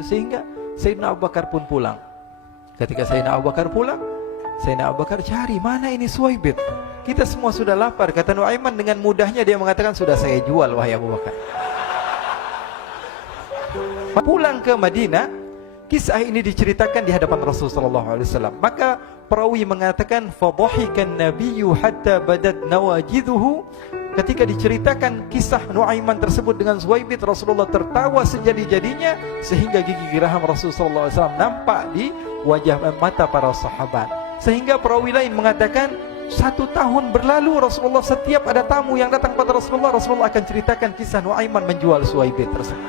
Sehingga Sayyidina Abu Bakar pun pulang. Ketika Sayyidina Abu Bakar pulang, Sayyidina Abu Bakar cari, mana ini Suwaibit? Kita semua sudah lapar. Kata Nuaiman dengan mudahnya dia mengatakan, sudah saya jual wahai Abu Bakar. Pulang ke Madinah, kisah ini diceritakan di hadapan Rasulullah SAW. Maka perawi mengatakan, fadhahikan nabiyyu hatta badat nawajiduhu. Ketika diceritakan kisah Nuaiman tersebut dengan Suwaibit, Rasulullah tertawa sejadi-jadinya sehingga gigi geraham Rasulullah SAW nampak di wajah mata para sahabat. Sehingga perawi lain mengatakan 1 tahun berlalu Rasulullah setiap ada tamu yang datang pada Rasulullah, Rasulullah akan ceritakan kisah Nuaiman menjual Suwaibit tersebut.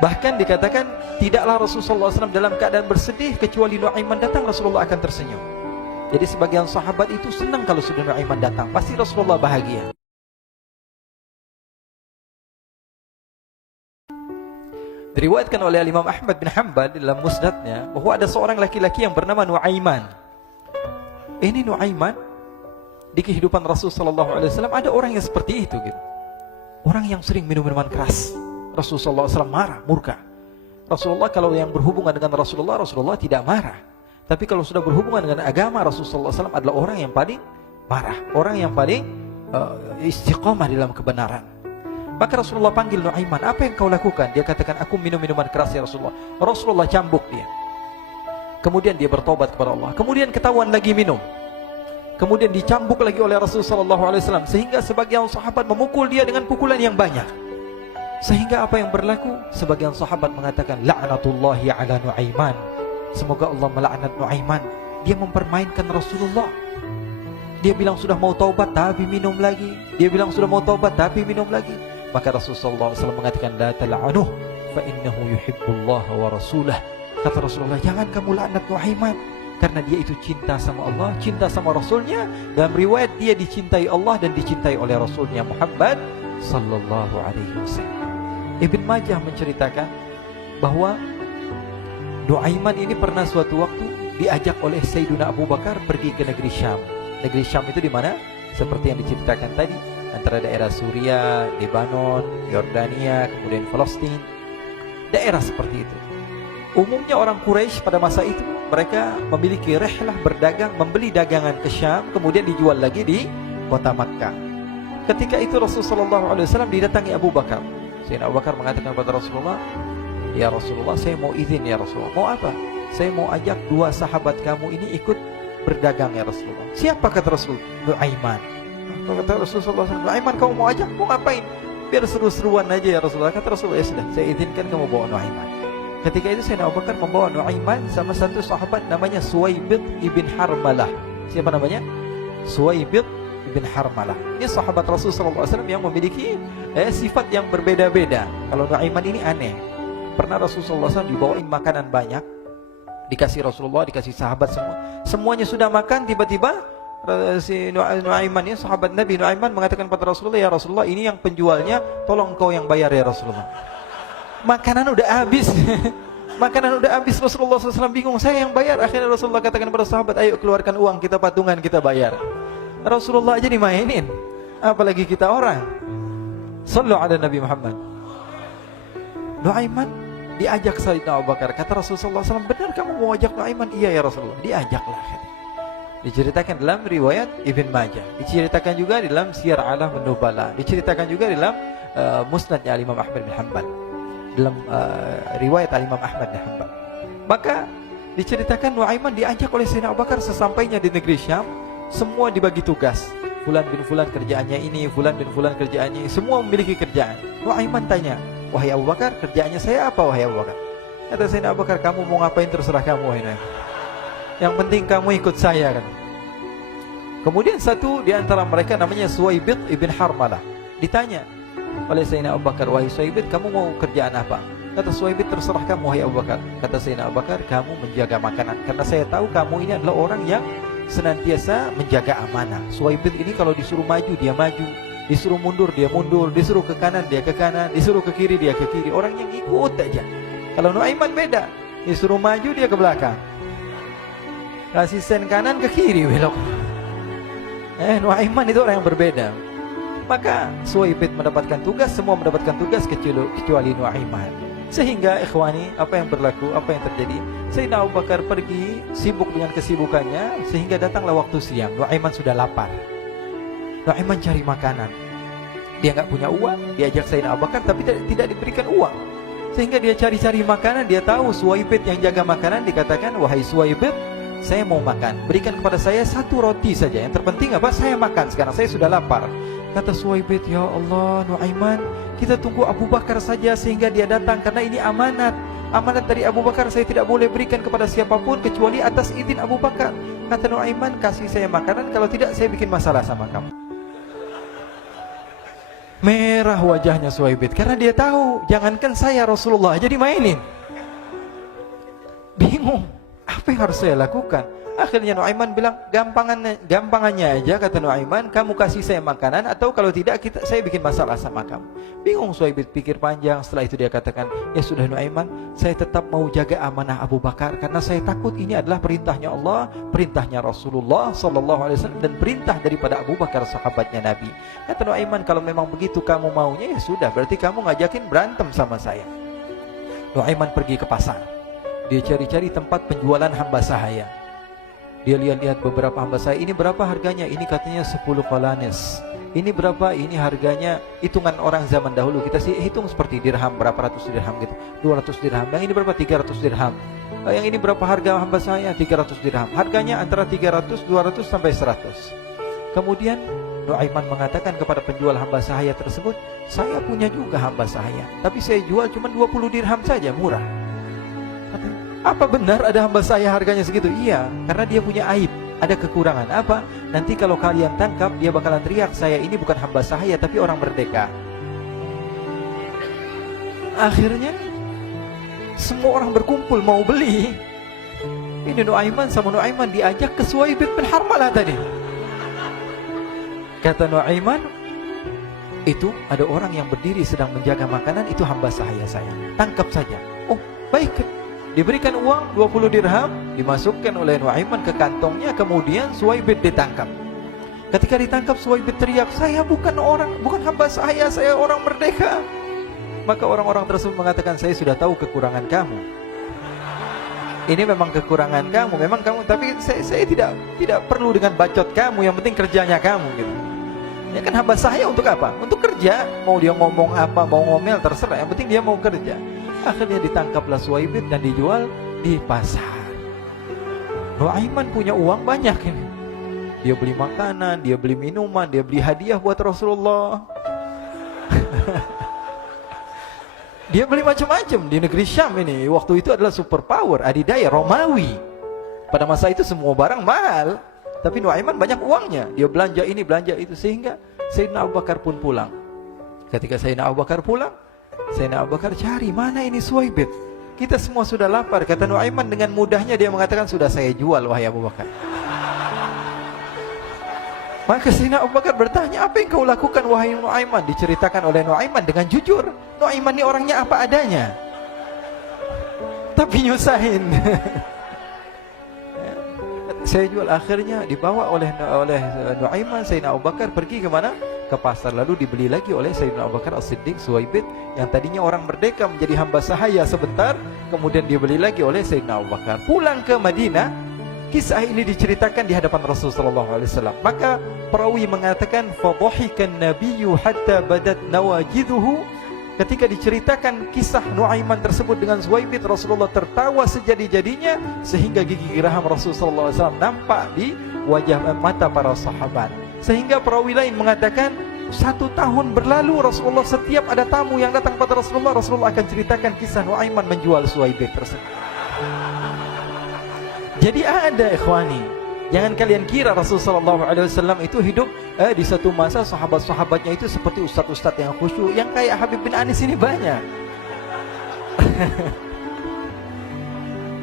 Bahkan dikatakan tidaklah Rasulullah SAW dalam keadaan bersedih kecuali Nuaiman datang Rasulullah akan tersenyum. Jadi sebagian sahabat itu senang kalau sudah Nuaiman datang, pasti Rasulullah bahagia. Diriwayatkan oleh Imam Ahmad bin Hanbal dalam musnadnya bahwa ada seorang laki-laki yang bernama Nuaiman. Ini Nuaiman di kehidupan Rasulullah SAW ada orang yang seperti itu gitu. Orang yang sering minum minuman keras. Rasulullah SAW marah, murka. Rasulullah kalau yang berhubungan dengan Rasulullah tidak marah. Tapi kalau sudah berhubungan dengan agama, Rasulullah SAW adalah orang yang paling marah, orang yang paling istiqamah dalam kebenaran. Maka Rasulullah panggil Nuaiman, apa yang kau lakukan? Dia katakan, aku minum minuman keras ya Rasulullah. Rasulullah cambuk dia. Kemudian dia bertobat kepada Allah. Kemudian ketahuan lagi minum. Kemudian dicambuk lagi oleh Rasulullah SAW. Sehingga sebagian sahabat memukul dia dengan pukulan yang banyak. Sehingga apa yang berlaku? Sebagian sahabat mengatakan, la'natullahi ala Nuaiman. Semoga Allah melaknat Nuaiman. Dia mempermainkan Rasulullah. Dia bilang sudah mau taubat tapi minum lagi. Dia bilang sudah mau taubat tapi minum lagi. Maka Rasulullah SAW mengatakan, la tal'anuh fa innahu yuhibbullah wa rasulah. Kata Rasulullah, jangan kamu laknat Nuaiman, karena dia itu cinta sama Allah, cinta sama Rasulnya. Dalam riwayat dia dicintai Allah dan dicintai oleh Rasulnya Muhammad sallallahu alaihi wasallam. Ibn Majah menceritakan bahwa Nuaiman ini pernah suatu waktu diajak oleh Sayyidina Abu Bakar pergi ke negeri Syam. Negeri Syam itu di mana? Seperti yang diceritakan tadi, antara daerah Suriah, Lebanon, Yordania, kemudian Palestina. Daerah seperti itu. Umumnya orang Quraisy pada masa itu mereka memiliki rihlah berdagang, membeli dagangan ke Syam, kemudian dijual lagi di kota Makkah. Ketika itu Rasulullah SAW didatangi Abu Bakar. Sayyidina Abu Bakar mengatakan kepada Rasulullah, ya Rasulullah, saya mau izin ya Rasulullah. Mau apa? Saya mau ajak 2 sahabat kamu ini ikut berdagang ya Rasulullah. Siapa kata Rasul? Nuaiman. Kata Rasulullah, Nuaiman kamu mau ajak? Mau ngapain? Biar seru-seruan aja ya Rasulullah. Kata Rasulullah, ya sudah, saya izinkan kamu bawa Nuaiman. Ketika itu Sayyidina Abu Bakar membawa Nuaiman sama satu sahabat namanya Suwaibit ibn Harmalah. Siapa namanya? Suwaibit ibn Harmalah. Ini sahabat Rasulullah SAW yang memiliki sifat yang berbeda-beda. Kalau Nuaiman ini aneh. Pernah Rasulullah SAW dibawain makanan banyak, dikasih Rasulullah, dikasih sahabat semua. Semuanya sudah makan, tiba-tiba si Nuaiman ini, sahabat Nabi Nuaiman mengatakan kepada Rasulullah, ya Rasulullah, ini yang penjualnya, tolong kau yang bayar ya Rasulullah. Makanan udah habis. Makanan udah habis, Rasulullah SAW bingung, saya yang bayar. Akhirnya Rasulullah katakan kepada sahabat, ayo keluarkan uang, kita patungan, kita bayar. Rasulullah aja dimainin, apalagi kita orang. Sallu ala Nabi Muhammad. Nuaiman diajak Sayyidina Abu Bakar. Kata Rasulullah SAW, benar kamu mau ajak Nuaiman? Iya ya Rasulullah. Diajaklah. Diceritakan dalam riwayat Ibn Majah, diceritakan juga dalam Siyar A'lam An-Nubala, diceritakan juga dalam musnadnya Imam Ahmad bin Hanbal, dalam riwayat Imam Ahmad bin Hanbal. Maka diceritakan Nuaiman diajak oleh Sayyidina Abu Bakar. Sesampainya di negeri Syam, semua dibagi tugas. Fulan bin Fulan kerjaannya ini, Fulan bin Fulan kerjaannya ini. Semua memiliki kerjaan. Nuaiman tanya, wahai Abu Bakar, kerjaannya saya apa wahai Abu Bakar? Kata Sayyidina Abu Bakar, kamu mau ngapain terserah kamu wahai Nuaiman. Yang penting kamu ikut saya kan. Kemudian satu di antara mereka namanya Suwaibit ibn Harmalah. Ditanya oleh Sayyidina Abu Bakar, wahai Suwaibit, kamu mau kerjaan apa? Kata Suwaibit, terserah kamu wahai Abu Bakar. Kata Sayyidina Abu Bakar, kamu menjaga makanan, karena saya tahu kamu ini adalah orang yang senantiasa menjaga amanah. Suwaibit ini kalau disuruh maju dia maju, disuruh mundur dia mundur, disuruh ke kanan dia ke kanan, disuruh ke kiri dia ke kiri. Orang yang ikut aja. Kalau Nuaiman beda, disuruh maju dia ke belakang, kasih sen kanan ke kiri belok. Nuaiman itu orang yang berbeda. Maka Suwaibit mendapatkan tugas, semua mendapatkan tugas kecuali Nuaiman. Sehingga ikhwani, apa yang berlaku, apa yang terjadi? Sayyidina Abu Bakar pergi sibuk dengan kesibukannya, sehingga datanglah waktu siang. Nuaiman sudah lapar. Nuaiman cari makanan. Dia nggak punya uang, diajak Sayyidina Abu Bakar tapi tidak diberikan uang. Sehingga dia cari-cari makanan, dia tahu Suwaibid yang jaga makanan, dikatakan, "Wahai Suwaibid, saya mau makan, berikan kepada saya 1 roti saja. Yang terpenting apa? Saya makan sekarang, saya sudah lapar." Kata Suwaibid, "Ya Allah, Nuaiman, kita tunggu Abu Bakar saja sehingga dia datang, karena ini amanat. Amanat dari Abu Bakar, saya tidak boleh berikan kepada siapapun kecuali atas izin Abu Bakar." Kata Nuaiman, "Kasih saya makanan, kalau tidak saya bikin masalah sama kamu." Merah wajahnya Suwaibid karena dia tahu, jangankan saya, Rasulullah aja dimainin. Bingung, apa yang harus saya lakukan? Akhirnya Nuaiman bilang, gampangannya aja, kata Nuaiman, kamu kasih saya makanan, atau kalau tidak saya bikin masalah sama kamu. Bingung Suwaibid, pikir panjang. Setelah itu dia katakan, ya sudah Nuaiman, saya tetap mau jaga amanah Abu Bakar, karena saya takut ini adalah perintahnya Allah, perintahnya Rasulullah SAW, dan perintah daripada Abu Bakar, sahabatnya Nabi. Kata Nuaiman, kalau memang begitu kamu maunya, ya sudah, berarti kamu ngajakin berantem sama saya. Nuaiman pergi ke pasar. Dia cari-cari tempat penjualan hamba sahaya. Dia lihat-lihat beberapa hamba sahaya. Ini berapa harganya? Ini katanya 10 qalanis. Ini berapa? Ini harganya, hitungan orang zaman dahulu, kita sih hitung seperti dirham, berapa ratus dirham gitu, 200 dirham. Yang ini berapa? 300 dirham. Yang ini berapa harga hamba sahaya? 300 dirham. Harganya antara 300, 200 sampai 100. Kemudian Nuaiman mengatakan kepada penjual hamba sahaya tersebut, saya punya juga hamba sahaya, tapi saya jual cuma 20 dirham saja, murah. Apa benar ada hamba saya harganya segitu? Iya, karena dia punya aib, ada kekurangan. Apa? Nanti kalau kalian tangkap, dia bakalan teriak, saya ini bukan hamba sahaya tapi orang merdeka. Akhirnya semua orang berkumpul mau beli. Ini Nuaiman sama Nuaiman diajak ke Suwaibid bin Harmalah tadi. Kata Nuaiman, itu ada orang yang berdiri sedang menjaga makanan, itu hamba sahaya saya, tangkap saja. Oh baik. Diberikan uang 20 dirham, dimasukkan oleh Nuaiman ke kantongnya, kemudian Suwaibid ditangkap. Ketika ditangkap, Suwaibid teriak, saya bukan hamba saya orang merdeka. Maka orang-orang tersebut mengatakan, saya sudah tahu kekurangan kamu. Ini memang kekurangan kamu, memang kamu, tapi saya tidak perlu dengan bacot kamu, yang penting kerjanya kamu gitu. Ya kan hamba saya untuk apa? Untuk kerja. Mau dia ngomong apa, mau ngomel terserah, yang penting dia mau kerja. Akhirnya ditangkaplah Suwaibid dan dijual di pasar. Nuaiman punya uang banyak ini. Dia beli makanan, dia beli minuman, dia beli hadiah buat Rasulullah. Dia beli macam-macam di negeri Syam ini. Waktu itu adalah superpower, adidaya, Romawi. Pada masa itu semua barang mahal, tapi Nuaiman banyak uangnya. Dia belanja ini, belanja itu, sehingga Sayyidina Abu Bakar pun pulang. Ketika Sayyidina Abu Bakar pulang, Sayyidina Abu Bakar cari, mana ini Suwaibid? Kita semua sudah lapar. Kata Nuaiman dengan mudahnya dia mengatakan, sudah saya jual wahai Abu Bakar. Maka Sayyidina Abu Bakar bertanya, apa yang kau lakukan wahai Nuaiman? Diceritakan oleh Nuaiman dengan jujur. Nuaiman ini orangnya apa adanya, tapi nyusahin. Saya jual. Akhirnya dibawa oleh Nuaiman, Sayyidina Abu Bakar pergi ke mana? Ke pasar, lalu dibeli lagi oleh Sayyidina Abu Bakar As-Siddiq. Suwaibid yang tadinya orang merdeka menjadi hamba sahaya sebentar, kemudian dibeli lagi oleh Sayyidina Abu Bakar. Pulang ke Madinah, kisah ini diceritakan di hadapan Rasulullah SAW. Maka perawi mengatakan, fadhahikan nabiyyu hatta badat nawajiduhu. Ketika diceritakan kisah Nuaiman tersebut dengan Suwaibid, Rasulullah tertawa sejadi-jadinya, sehingga gigi geraham Rasulullah SAW nampak di wajah mata para sahabat. Sehingga perawi lain mengatakan, 1 tahun berlalu Rasulullah, setiap ada tamu yang datang pada Rasulullah, Rasulullah akan ceritakan kisah Nuaiman menjual Suwaibid tersebut. Jadi ada ikhwani, jangan kalian kira Rasulullah SAW itu hidup di satu masa sahabat-sahabatnya itu seperti ustaz-ustaz yang khusyuk, yang kayak Habib bin Anis ini banyak.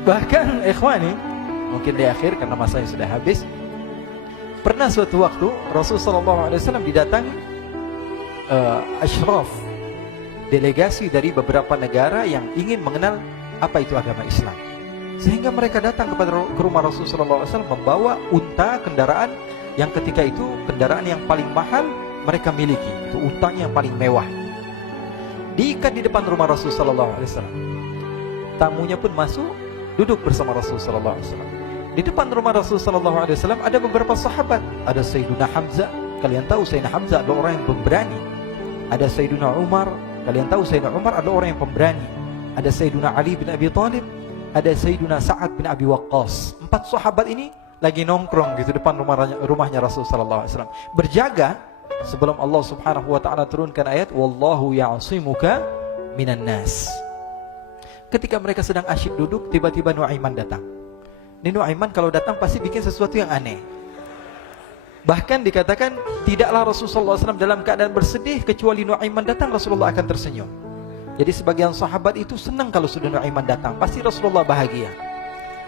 Bahkan ikhwani, mungkin di akhir karena masanya sudah habis, pernah suatu waktu Rasulullah SAW didatangi asyraf, delegasi dari beberapa negara yang ingin mengenal apa itu agama Islam. Sehingga mereka datang ke rumah Rasulullah SAW membawa unta, kendaraan yang ketika itu kendaraan yang paling mahal mereka miliki, itu untanya yang paling mewah. diikat di depan rumah Rasul sallallahu alaihi wasallam. Tamunya pun masuk, duduk bersama Rasul sallallahu alaihi wasallam. Di depan rumah Rasul sallallahu alaihi wasallam ada beberapa sahabat. Ada Sayyiduna Hamzah. Kalian tahu Sayyidina Hamzah adalah orang yang pemberani. Ada Sayyiduna Umar. Kalian tahu Sayyidina Umar adalah orang yang pemberani. Ada Sayyiduna Ali bin Abi Thalib. Ada Sayyiduna Sa'ad bin Abi Waqqas. 4 sahabat ini lagi nongkrong gitu depan rumahnya Rasul sallallahu alaihi wasallam. Berjaga sebelum Allah Subhanahu wa taala turunkan ayat wallahu ya'simuka minan nas. Ketika mereka sedang asyik duduk, tiba-tiba Nuaiman datang. Ini Nuaiman kalau datang pasti bikin sesuatu yang aneh. Bahkan dikatakan tidaklah Rasulullah SAW dalam keadaan bersedih kecuali Nuaiman datang, Rasulullah akan tersenyum. Jadi sebagian sahabat itu senang kalau sudah Nuaiman datang, pasti Rasulullah bahagia.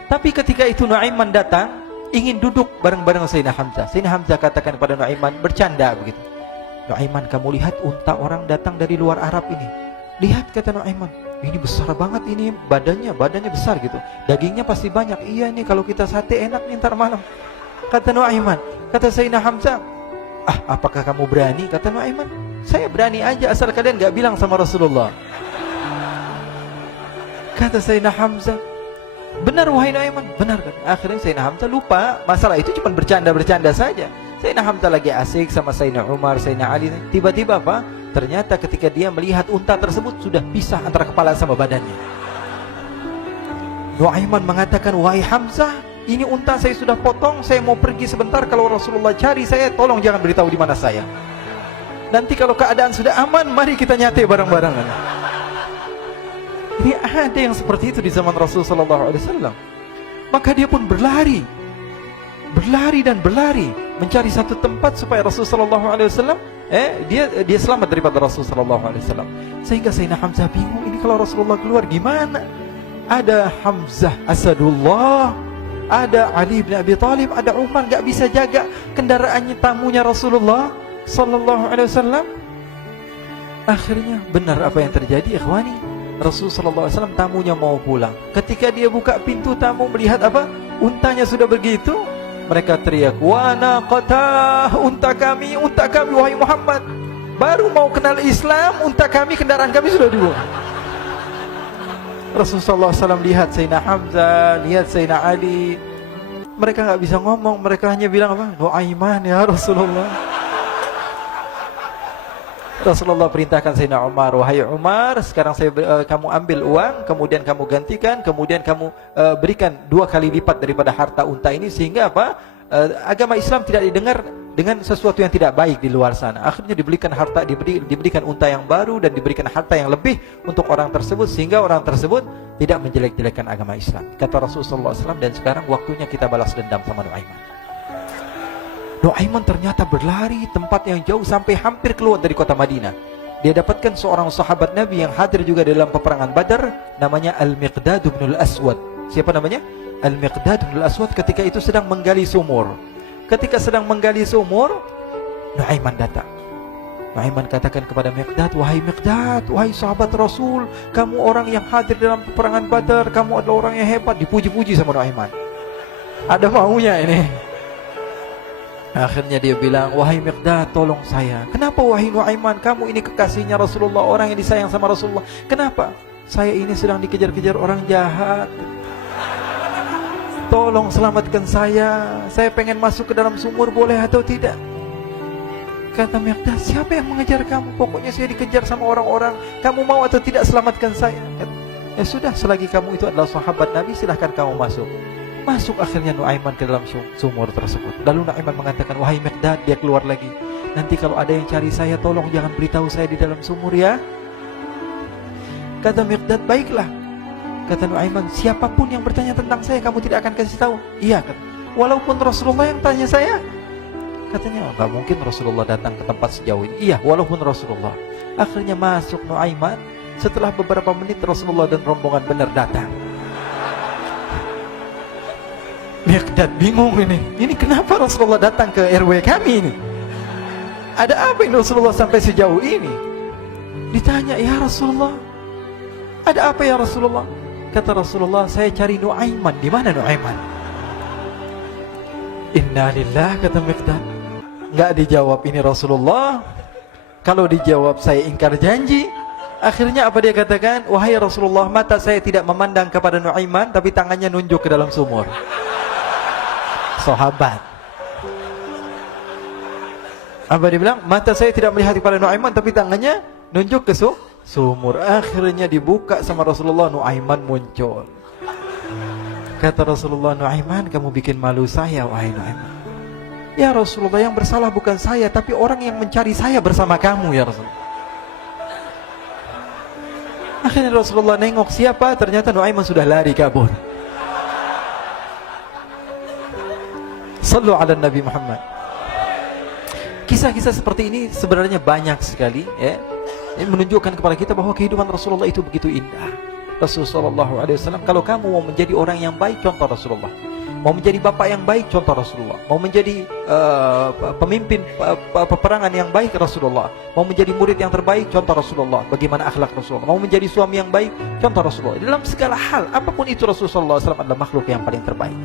Tapi ketika itu Nuaiman datang, ingin duduk bareng-bareng Sayyidina Hamzah. Sayyidina Hamzah katakan kepada Nuaiman, bercanda begitu. Nuaiman, kamu lihat unta orang datang dari luar Arab ini. Lihat, kata Nuaiman, ini besar banget ini, badannya besar gitu. Dagingnya pasti banyak. Iya nih kalau kita sate enak nih ntar malam. Kata Nuaiman. Kata Sayyidina Hamzah, apakah kamu berani? Kata Nuaiman, saya berani aja asal kalian gak bilang sama Rasulullah. Kata Sayyidina Hamzah, benar wahai Nuaiman, benar kan? Akhirnya Sayyidina Hamzah lupa masalah itu, cuma bercanda-bercanda saja. Sayyidina Hamzah lagi asik sama Sayyidina Umar, Sayyidina Ali. Tiba-tiba apa? Ternyata ketika dia melihat unta tersebut sudah pisah antara kepala sama badannya. Nuaiman mengatakan, wahai Hamzah, ini unta saya sudah potong, saya mau pergi sebentar. Kalau Rasulullah cari saya, tolong jangan beritahu di mana saya. Nanti kalau keadaan sudah aman, mari kita nyate bareng-barengan. Ini ada yang seperti itu di zaman Rasulullah SAW. Maka dia pun berlari dan berlari mencari satu tempat supaya Rasulullah SAW dia selamat daripada Rasulullah SAW. Sehingga Sayyidina Hamzah bingung, ini kalau Rasulullah keluar gimana? Ada Hamzah Asadullah, ada Ali bin Abi Thalib, ada Umar, gak bisa jaga kendaraannya tamunya Rasulullah sallallahu alaihi wasallam. Akhirnya benar apa yang terjadi, ikhwani. Rasul sallallahu alaihi wasallam tamunya mau pulang. Ketika dia buka pintu tamu melihat apa? Untanya sudah begitu. Mereka teriak, wa naqatah, unta kami wahai Muhammad. Baru mau kenal Islam, unta kami, kendaraan kami sudah dibuang. Rasulullah SAW lihat Sayyidina Hamzah, lihat Sayyidina Ali. Mereka gak bisa ngomong, mereka hanya bilang apa? Nuaiman ya Rasulullah. Rasulullah perintahkan Sayyidina Umar, wahai Umar, sekarang kamu ambil uang, kemudian kamu gantikan, kemudian kamu berikan 2 kali lipat daripada harta unta ini, sehingga apa? Agama Islam tidak didengar dengan sesuatu yang tidak baik di luar sana. Akhirnya diberikan harta, diberikan unta yang baru dan diberikan harta yang lebih untuk orang tersebut, sehingga orang tersebut tidak menjelek-jelekan agama Islam. Kata Rasulullah SAW, dan sekarang waktunya kita balas dendam sama Nuaiman. Nuaiman ternyata berlari tempat yang jauh sampai hampir keluar dari kota Madinah. Dia dapatkan seorang sahabat Nabi yang hadir juga dalam peperangan Badar, namanya Al-Miqdad bin Al-Aswad. Siapa namanya? Al-Miqdad bin Al-Aswad ketika itu sedang menggali sumur. Ketika sedang menggali sumur, Nuaiman datang. Nuaiman katakan kepada Miqdad, wahai Miqdad, wahai sahabat Rasul, kamu orang yang hadir dalam peperangan Badar, kamu adalah orang yang hebat. Dipuji-puji sama Nuaiman. Ada maunya ini. Akhirnya dia bilang, wahai Miqdad, tolong saya. Kenapa wahai Nuaiman? Kamu ini kekasihnya Rasulullah, orang yang disayang sama Rasulullah. Kenapa? Saya ini sedang dikejar-kejar orang jahat. Tolong selamatkan saya. Saya pengen masuk ke dalam sumur, boleh atau tidak? Kata Miqdad, siapa yang mengejar kamu? Pokoknya saya dikejar sama orang-orang. Kamu mau atau tidak selamatkan saya? Ya sudah, selagi kamu itu adalah sahabat Nabi, silahkan kamu masuk. Masuk akhirnya Nuaiman ke dalam sumur tersebut. Lalu Nuaiman mengatakan, wahai Miqdad, dia keluar lagi. Nanti kalau ada yang cari saya, tolong jangan beritahu saya di dalam sumur ya. Kata Miqdad, baiklah. Kata Nuaiman, siapapun yang bertanya tentang saya, kamu tidak akan kasih tahu? Iya, kata. Walaupun Rasulullah yang tanya saya? Katanya, enggak mungkin Rasulullah datang ke tempat sejauh ini. Iya, walaupun Rasulullah. Akhirnya masuk Nuaiman. Setelah beberapa menit Rasulullah dan rombongan benar datang. Miqdad bingung ini. Ini kenapa Rasulullah datang ke RW kami ini? Ada apa ini Rasulullah sampai sejauh ini? Ditanya, ya Rasulullah, ada apa ya Rasulullah? Kata Rasulullah, saya cari Nuaiman. Di mana Nuaiman? Innalillah, kata Miqdad. Enggak dijawab ini Rasulullah. Kalau dijawab saya ingkar janji. Akhirnya apa dia katakan? Wahai Rasulullah, mata saya tidak memandang kepada Nuaiman, tapi tangannya nunjuk ke dalam sumur. Sahabat. Apa dia bilang? Mata saya tidak melihat kepada Nuaiman, tapi tangannya nunjuk ke sumur. Akhirnya dibuka sama Rasulullah, Nuaiman muncul. Kata Rasulullah, Nuaiman, kamu bikin malu saya, wahai Nuaiman. Ya Rasulullah, yang bersalah bukan saya, tapi orang yang mencari saya bersama kamu, ya Rasulullah. Akhirnya Rasulullah nengok, siapa? Ternyata Nuaiman sudah lari kabur. Sallu ala Nabi Muhammad. Kisah-kisah seperti ini sebenarnya banyak sekali, ya. Ini menunjukkan kepada kita bahwa kehidupan Rasulullah itu begitu indah. Rasulullah SAW, kalau kamu mau menjadi orang yang baik, contoh Rasulullah. Mau menjadi bapak yang baik, contoh Rasulullah. Mau menjadi pemimpin peperangan yang baik, Rasulullah. Mau menjadi murid yang terbaik, contoh Rasulullah. Bagaimana akhlak Rasulullah. Mau menjadi suami yang baik, contoh Rasulullah. Dalam segala hal, apapun itu, Rasulullah SAW adalah makhluk yang paling terbaik.